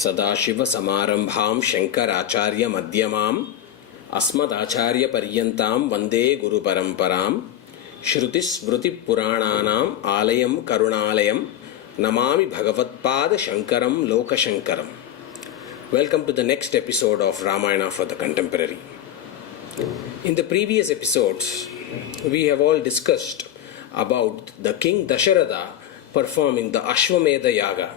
सदाशिवसमारम्भां शङ्कराचार्यमध्यमाम् अस्मदाचार्यपर्यन्तां वन्दे गुरुपरम्परां श्रुतिस्मृतिपुराणानाम् आलयं करुणालयं Namami भगवत्पादशङ्करं लोकशङ्करम्. Welcome to the next episode of Ramayana for the Contemporary. In the previous episodes, we have all discussed about the King Dasharatha performing the Ashwamedha Yaga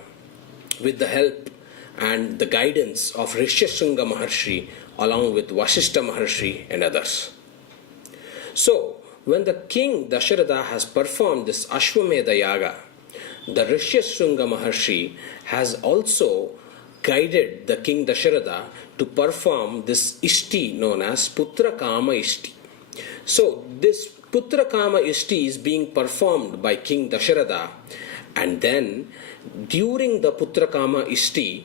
with the help and the guidance of Rishi Maharshi along with Vasishtha Maharshi and others. So, when the King Dasharatha has performed this Ashwamedha Yaga, the Rishi Maharshi has also guided the King Dasharatha to perform this Ishti known as Putra Kama Ishti. So, this Putra Kama Ishti is being performed by King Dasharatha, and then during the Putra Kama Ishti,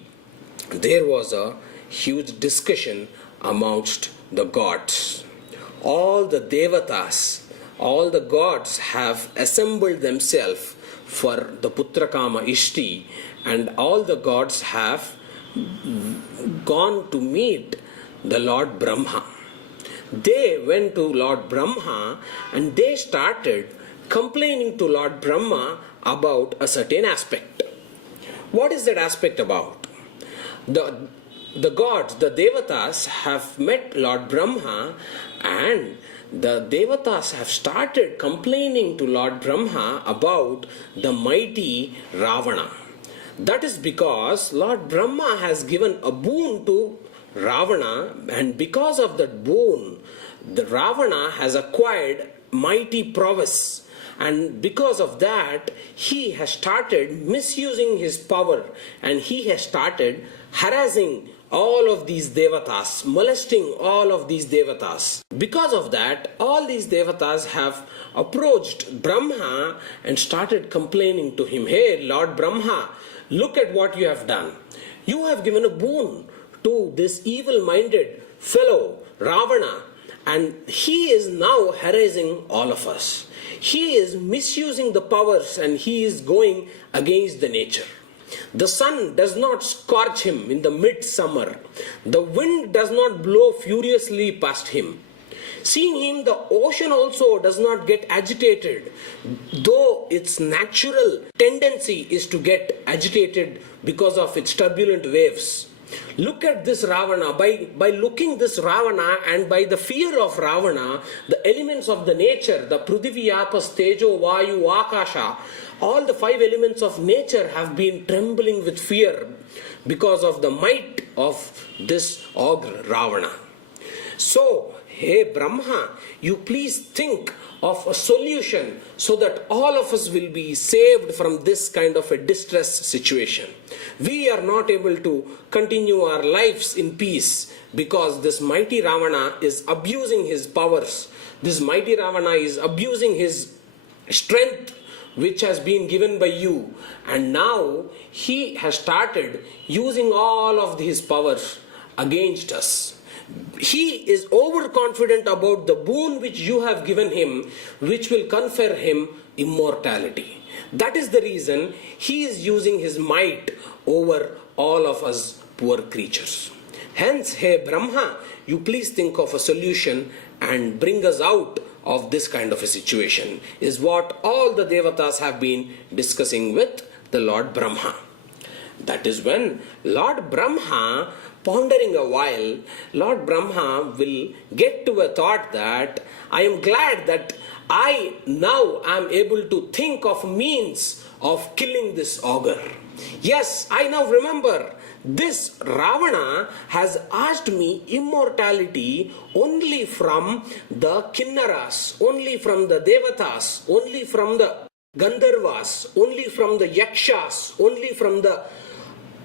there was a huge discussion amongst the gods. All the devatas, all the gods have assembled themselves for the Putra Kama Ishti, and all the gods have gone to meet the Lord Brahma. They went to Lord Brahma and they started complaining to Lord Brahma about a certain aspect. What is that aspect about? The gods, the devatas have met Lord Brahma, and the devatas have started complaining to Lord Brahma about the mighty Ravana. That is because Lord Brahma has given a boon to Ravana, and because of that boon, the Ravana has acquired mighty prowess. And because of that, he has started misusing his power, and he has started harassing all of these devatas, molesting all of these devatas. Because of that, all these devatas have approached Brahma and started complaining to him, "Hey, Lord Brahma, look at what you have done. You have given a boon to this evil-minded fellow, Ravana, and he is now harassing all of us. He is misusing the powers and he is going against the nature. The sun does not scorch him in the midsummer. The wind does not blow furiously past him. Seeing him, the ocean also does not get agitated, though its natural tendency is to get agitated because of its turbulent waves. Look at this Ravana. By looking this Ravana and by the fear of Ravana, the elements of the nature, the Prithvi, Apas, Tejo, Vayu, Akasha, all the 5 elements of nature have been trembling with fear because of the might of this ogre Ravana. So, hey Brahma, you please think of a solution so that all of us will be saved from this kind of a distress situation. We are not able to continue our lives in peace because this mighty Ravana is abusing his powers. This mighty Ravana is abusing his strength which has been given by you, and now he has started using all of his powers against us. He is overconfident about the boon which you have given him, which will confer him immortality. That is the reason he is using his might over all of us poor creatures. Hence, hey Brahma, you please think of a solution and bring us out of this kind of a situation, is what all the devatas have been discussing with the Lord Brahma. That is when Lord Brahma, pondering a while, Lord Brahma will get to a thought that I am glad that I now am able to think of means of killing this ogre. Yes, I now remember this Ravana has asked me immortality only from the Kinnaras, only from the Devatas, only from the Gandharvas, only from the Yakshas, only from the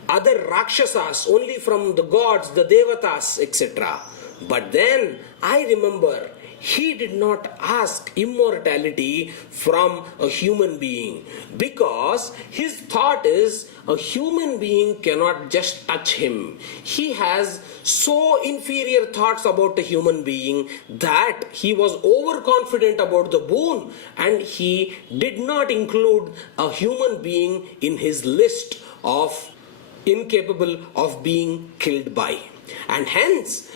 other Rakshasas, only from the gods, the Devatas, etc. But then I remember he did not ask immortality from a human being, because his thought is a human being cannot just touch him. He has so inferior thoughts about a human being that he was overconfident about the boon, and he did not include a human being in his list of incapable of being killed by. And hence,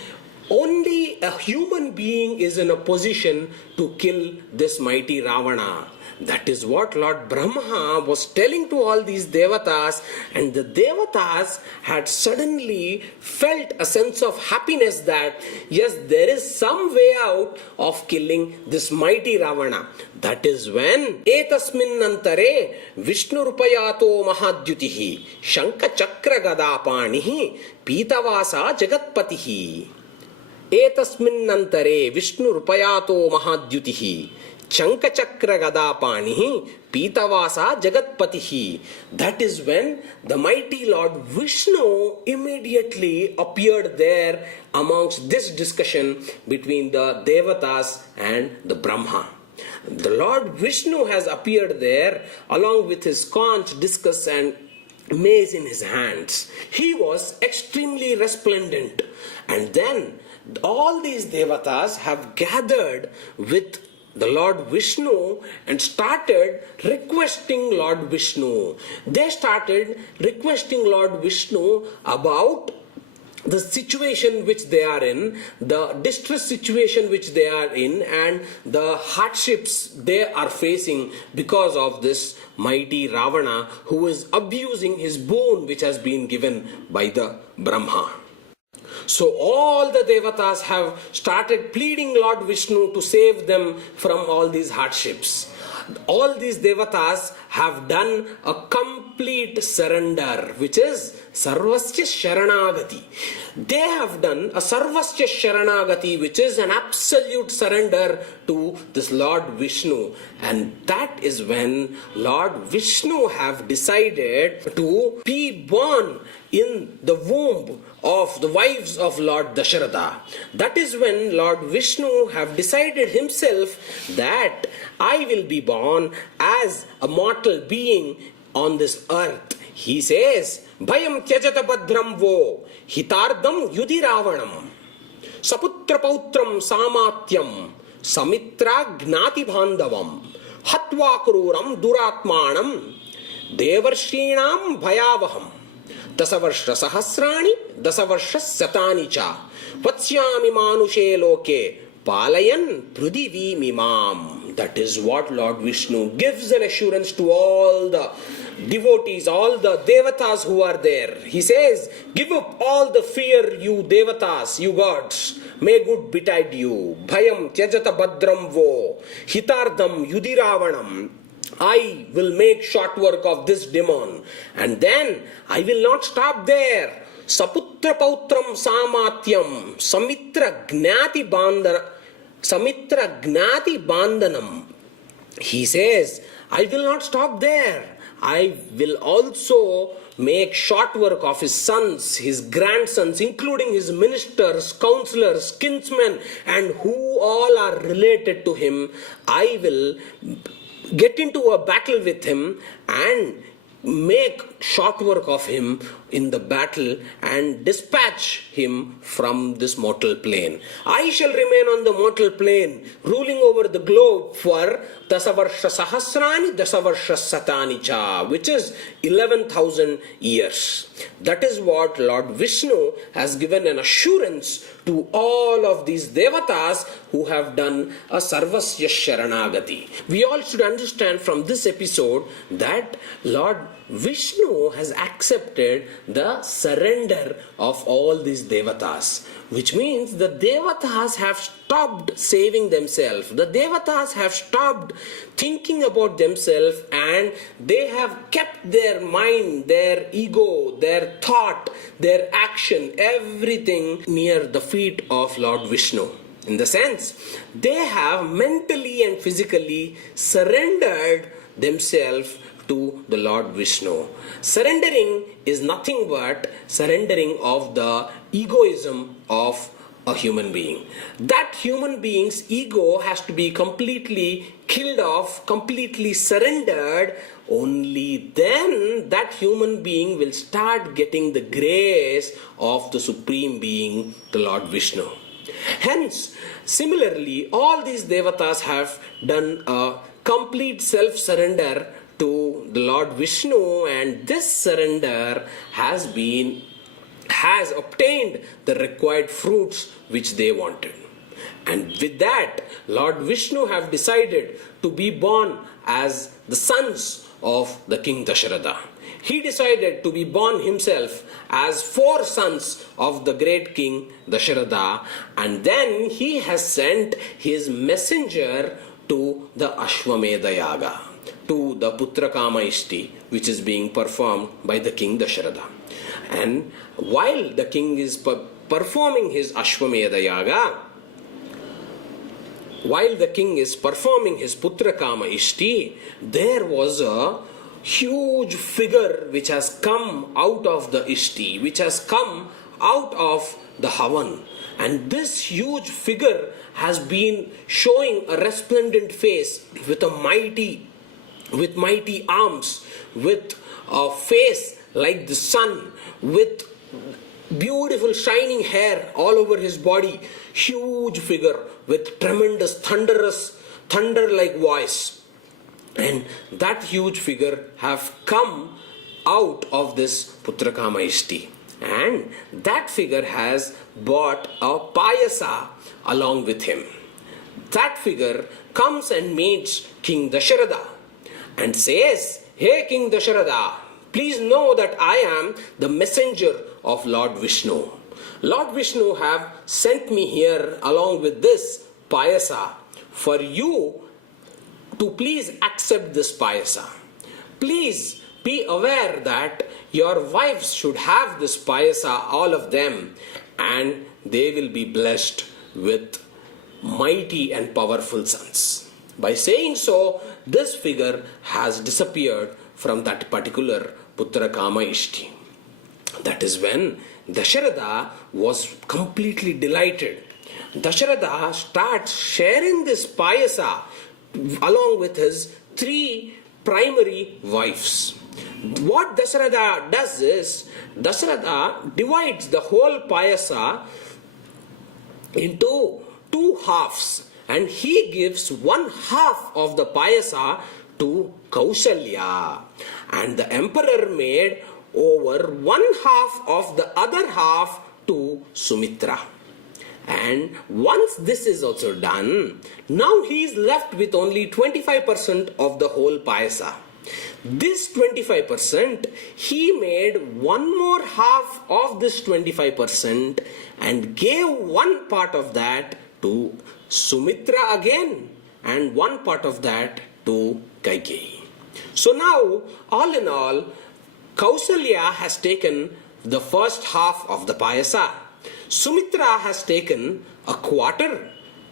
only a human being is in a position to kill this mighty Ravana. That is what Lord Brahma was telling to all these devatas, and the devatas had suddenly felt a sense of happiness that yes, there is some way out of killing this mighty Ravana. That is when etasminnantare Vishnu rupayato mahadyutihi shanka chakra gadapanihi pitavasa jagatpatihi. Etasminnantare Vishnu rupayato mahadyutihi Chankachakra Gadapanihi Pitavasa Jagatpatihi. That is when the mighty Lord Vishnu immediately appeared there amongst this discussion between the Devatas and the Brahma. The Lord Vishnu has appeared there along with his conch, discus and mace in his hands. He was extremely resplendent. And then all these Devatas have gathered with the Lord Vishnu and started requesting Lord Vishnu. They started requesting Lord Vishnu about the situation which they are in, the distress situation which they are in, and the hardships they are facing because of this mighty Ravana who is abusing his boon which has been given by the Brahma. So all the devatas have started pleading Lord Vishnu to save them from all these hardships. All these devatas have done a complete surrender, which is Sarvasya Sharanagati. They have done a Sarvasya Sharanagati, which is an absolute surrender to this Lord Vishnu. And that is when Lord Vishnu have decided to be born in the womb of the wives of Lord Dasharatha. That is when Lord Vishnu have decided himself that I will be born as a mortal being on this earth. He says, Bhayam tyajata badram vo hitardam yudhi ravanam saputra pautram samatyam samitra gnati bandhavam hatva kruram duratmanam devarshinam bhayavaham Dasavarshra sahasrani, dasavarshra satani cha. Vatsyami manushe loke, palayan prudivi mimam. That is what Lord Vishnu gives an assurance to all the devotees, all the devatas who are there. He says, give up all the fear, you devatas, you gods. May good betide you. Bhayam tyajata badram vo, hitardam yudiravanam. I will make short work of this demon. And then I will not stop there. Saputra pautram samatyam samitra gnati bandhanam. He says, I will not stop there. I will also make short work of his sons, his grandsons, including his ministers, counselors, kinsmen, and who all are related to him. I will get into a battle with him and make short work of him in the battle and dispatch him from this mortal plane. I shall remain on the mortal plane, ruling over the globe for Dasavarsha Sahasrani, Dasavarsha Satani Cha, which is 11,000 years. That is what Lord Vishnu has given an assurance to all of these devatas who have done a Sarvasya Sharanagati. We all should understand from this episode that Lord Vishnu has accepted the surrender of all these devatas, which means the devatas have stopped saving themselves. The devatas have stopped thinking about themselves and they have kept their mind, their ego, their thought, their action, everything near the feet of Lord Vishnu. In the sense, they have mentally and physically surrendered themselves to the Lord Vishnu. Surrendering is nothing but surrendering of the egoism of a human being. That human being's ego has to be completely killed off, completely surrendered. Only then that human being will start getting the grace of the Supreme Being, the Lord Vishnu. Hence, similarly, all these devatas have done a complete self-surrender to to the Lord Vishnu, and this surrender has obtained the required fruits which they wanted. And with that, Lord Vishnu have decided to be born as the sons of the King Dasharatha. He decided to be born himself as 4 sons of the great King Dasharatha, and then he has sent his messenger to the Ashwamedha Yaga, to the Putrakama Ishti, which is being performed by the King Dasharatha. And while the king is performing his Ashwamedha Yaga, while the king is performing his Putrakama Ishti, there was a huge figure which has come out of the Ishti, which has come out of the Havan. And this huge figure has been showing a resplendent face with mighty arms, with a face like the sun, with beautiful shining hair all over his body, huge figure with tremendous thunder-like voice. And that huge figure have come out of this Putrakama Ishti. And that figure has brought a payasa along with him. That figure comes and meets King Dasharatha and says, "Hey King Dasharatha, please know that I am the messenger of Lord Vishnu. Lord Vishnu have sent me here along with this payasa for you to please accept this payasa. Please be aware that your wives should have this payasa, all of them, and they will be blessed with mighty and powerful sons." By saying so, this figure has disappeared from that particular Putrakama Ishti. That is when Dasharatha was completely delighted. Dasharatha starts sharing this payasa along with his 3 primary wives. What Dasharatha does is, Dasharatha divides the whole payasa into 2 halves, and he gives 1 half of the payasa to Kausalya, and the emperor made over 1 half of the other half to Sumitra. And once this is also done, now he is left with only 25% of the whole payasa. This 25%, he made 1 more half of this 25% and gave 1 part of that to Sumitra again, and 1 part of that to Kaikeyi. So now, all in all, Kausalya has taken the first half of the payasa. Sumitra has taken a quarter,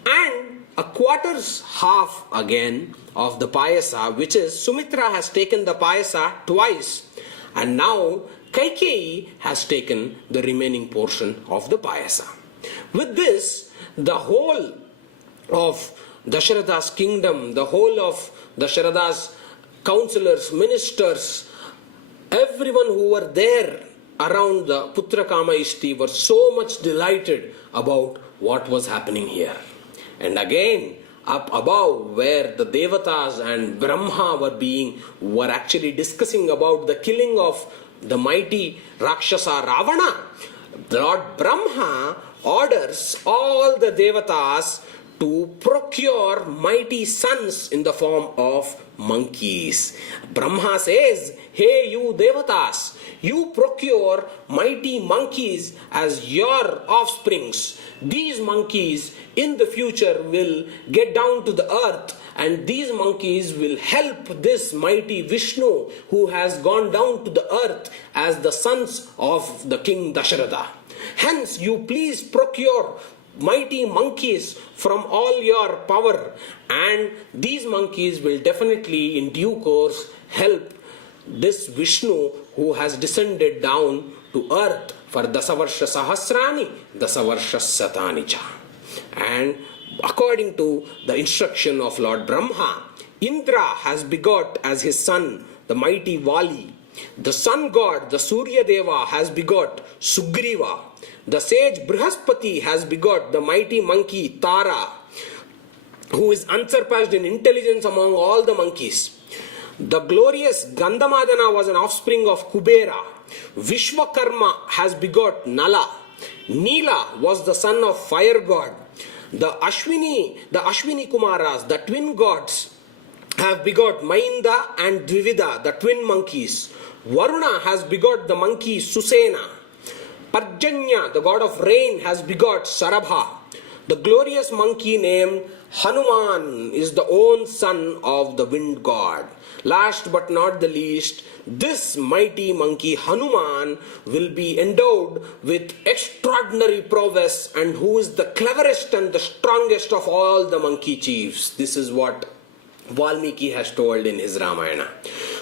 and a quarter's half again of the payasa, which is Sumitra has taken the payasa twice, and now Kaikeyi has taken the remaining portion of the payasa. With this, the whole of Dasharatha's kingdom, the whole of Dasharatha's counselors, ministers, everyone who were there around the Putrakama Ishti were so much delighted about what was happening here. And again, up above, where the Devatas and Brahma were actually discussing about the killing of the mighty Rakshasa Ravana, Lord Brahma orders all the Devatas to procure mighty sons in the form of monkeys. Brahma says, "Hey you Devatas, you procure mighty monkeys as your offsprings. These monkeys in the future will get down to the earth, and these monkeys will help this mighty Vishnu who has gone down to the earth as the sons of the King Dasharatha. Hence you please procure mighty monkeys from all your power, and these monkeys will definitely in due course help this Vishnu who has descended down to earth for Dasavarsha Sahasrani, Dasavarsha Satani cha." And according to the instruction of Lord Brahma, Indra has begot as his son the mighty Vali. The sun god, the Surya Deva, has begot Sugriva. The sage Brihaspati has begot the mighty monkey Tara, who is unsurpassed in intelligence among all the monkeys. The glorious Gandhamadana was an offspring of Kubera. Vishwakarma has begot Nala. Nila was the son of fire god. The Ashwini Kumaras, the twin gods, have begot Mainda and Dvivida, the twin monkeys. Varuna has begot the monkey Susena. Parjanya, the god of rain, has begot Sarabha. The glorious monkey named Hanuman is the own son of the wind god. Last but not the least, this mighty monkey Hanuman will be endowed with extraordinary prowess, and who is the cleverest and the strongest of all the monkey chiefs. This is what Valmiki has told in his Ramayana.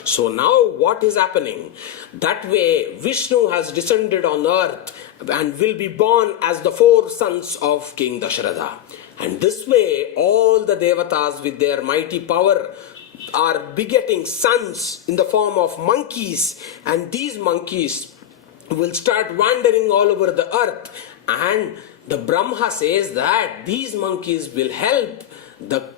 So now what is happening? That way Vishnu has descended on earth and will be born as the 4 sons of King Dasharatha. And this way all the devatas with their mighty power are begetting sons in the form of monkeys, and these monkeys will start wandering all over the earth, and the Brahma says that these monkeys will help the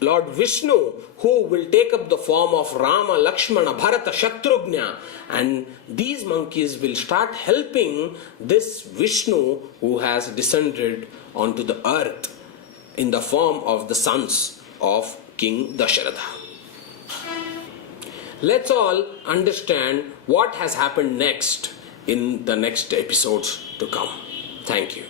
Lord Vishnu, who will take up the form of Rama, Lakshmana, Bharata, Shatrugna, and these monkeys will start helping this Vishnu who has descended onto the earth in the form of the sons of King Dasharatha. Let's all understand what has happened next in the next episodes to come. Thank you.